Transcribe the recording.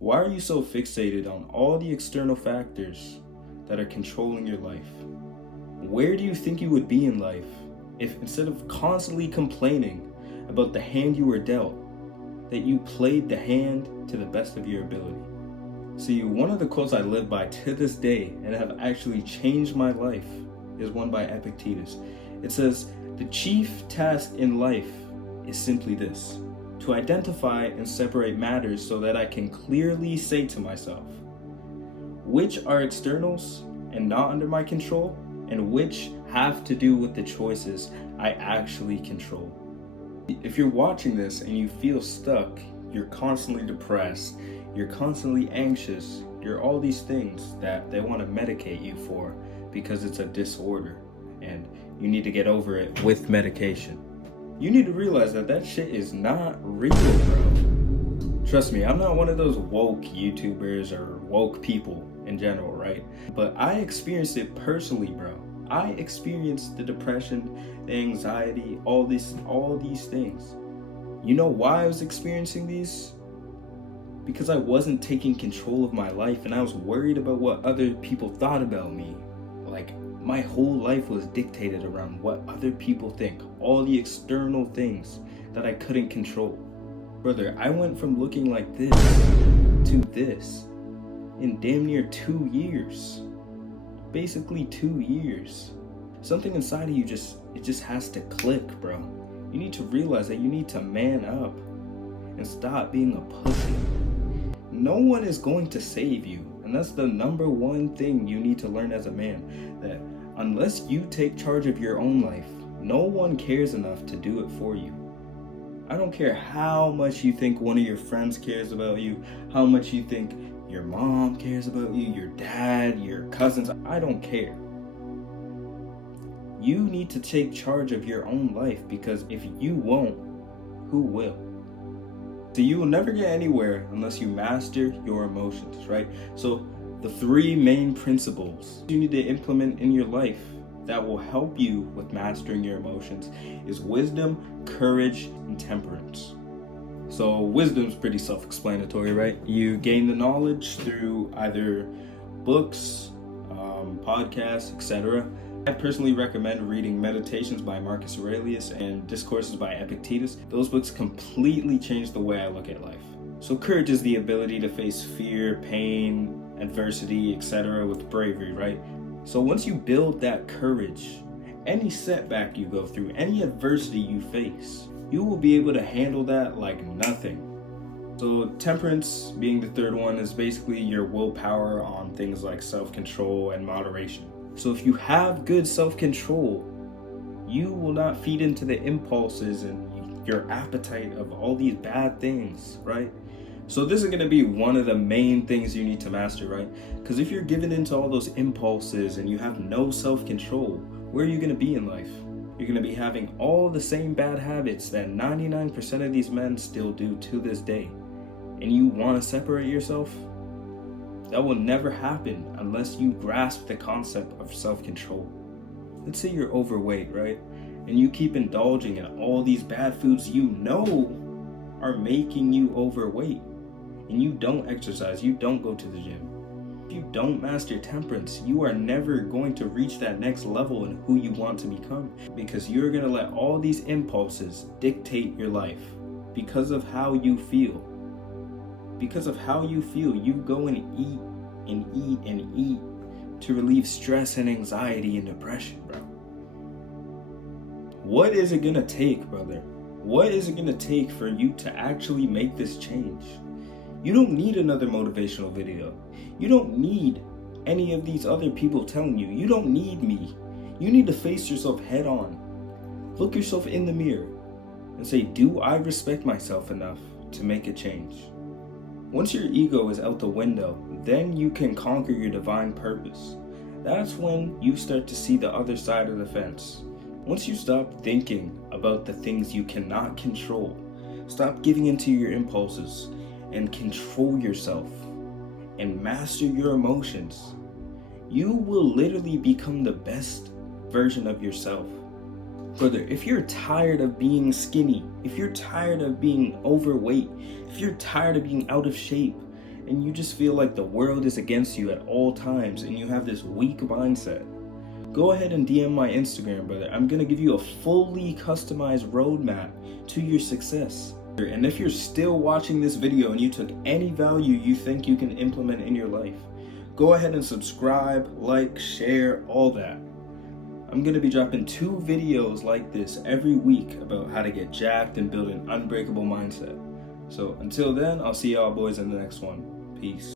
Why are you so fixated on all the external factors that are controlling your life? Where do you think you would be in life if instead of constantly complaining about the hand you were dealt, that you played the hand to the best of your ability? See, one of the quotes I live by to this day and have actually changed my life is one by Epictetus. It says, "The chief task in life is simply this, to identify and separate matters so that I can clearly say to myself, which are externals and not under my control, and which have to do with the choices I actually control." If you're watching this and you feel stuck, you're constantly depressed, you're constantly anxious, you're all these things that they want to medicate you for because it's a disorder and you need to get over it with medication. You need to realize that that shit is not real, bro. Trust me, I'm not one of those woke YouTubers or woke people in general, right? But I experienced it personally, bro. I experienced the depression, the anxiety, all these things. You know why I was experiencing these? Because I wasn't taking control of my life and I was worried about what other people thought about me. Like, my whole life was dictated around what other people think, all the external things that I couldn't control. Brother, I went from looking like this to this in damn near 2 years. Basically 2 years. Something inside of you just has to click, bro. You need to realize that you need to man up and stop being a pussy. No one is going to save you. And that's the number one thing you need to learn as a man, that unless you take charge of your own life, no one cares enough to do it for you. I don't care how much you think one of your friends cares about you, how much you think your mom cares about you, your dad, your cousins, I don't care. You need to take charge of your own life, because if you won't, who will? So you will never get anywhere unless you master your emotions, right? So the 3 main principles you need to implement in your life that will help you with mastering your emotions is wisdom, courage, and temperance. So wisdom's pretty self-explanatory, right? You gain the knowledge through either books, podcasts, etc. I personally recommend reading Meditations by Marcus Aurelius and Discourses by Epictetus. Those books completely changed the way I look at life. So courage is the ability to face fear, pain, adversity, etc. with bravery, right? So once you build that courage, any setback you go through, any adversity you face, you will be able to handle that like nothing. So temperance, being the 3rd one, is basically your willpower on things like self-control and moderation. So if you have good self-control, you will not feed into the impulses and your appetite of all these bad things, right? So this is going to be one of the main things you need to master, right? Because if you're giving into all those impulses and you have no self-control, where are you going to be in life? You're going to be having all the same bad habits that 99% of these men still do to this day. And you want to separate yourself? That will never happen unless you grasp the concept of self-control. Let's say you're overweight, right? And you keep indulging in all these bad foods you know are making you overweight. And you don't exercise, you don't go to the gym. If you don't master temperance, you are never going to reach that next level in who you want to become, because you're going to let all these impulses dictate your life because of how you feel. Because of how you feel, you go and eat and eat and eat to relieve stress and anxiety and depression, bro. What is it gonna take, brother? What is it gonna take for you to actually make this change? You don't need another motivational video. You don't need any of these other people telling you. You don't need me. You need to face yourself head on. Look yourself in the mirror and say, do I respect myself enough to make a change? Once your ego is out the window, then you can conquer your divine purpose. That's when you start to see the other side of the fence. Once you stop thinking about the things you cannot control, stop giving into your impulses and control yourself and master your emotions, you will literally become the best version of yourself. Brother, if you're tired of being skinny, if you're tired of being overweight, if you're tired of being out of shape, and you just feel like the world is against you at all times and you have this weak mindset, go ahead and DM my Instagram, brother. I'm gonna give you a fully customized roadmap to your success. And if you're still watching this video and you took any value you think you can implement in your life, go ahead and subscribe, like, share, all that. I'm gonna be dropping 2 videos like this every week about how to get jacked and build an unbreakable mindset. So until then, I'll see y'all boys in the next one. Peace.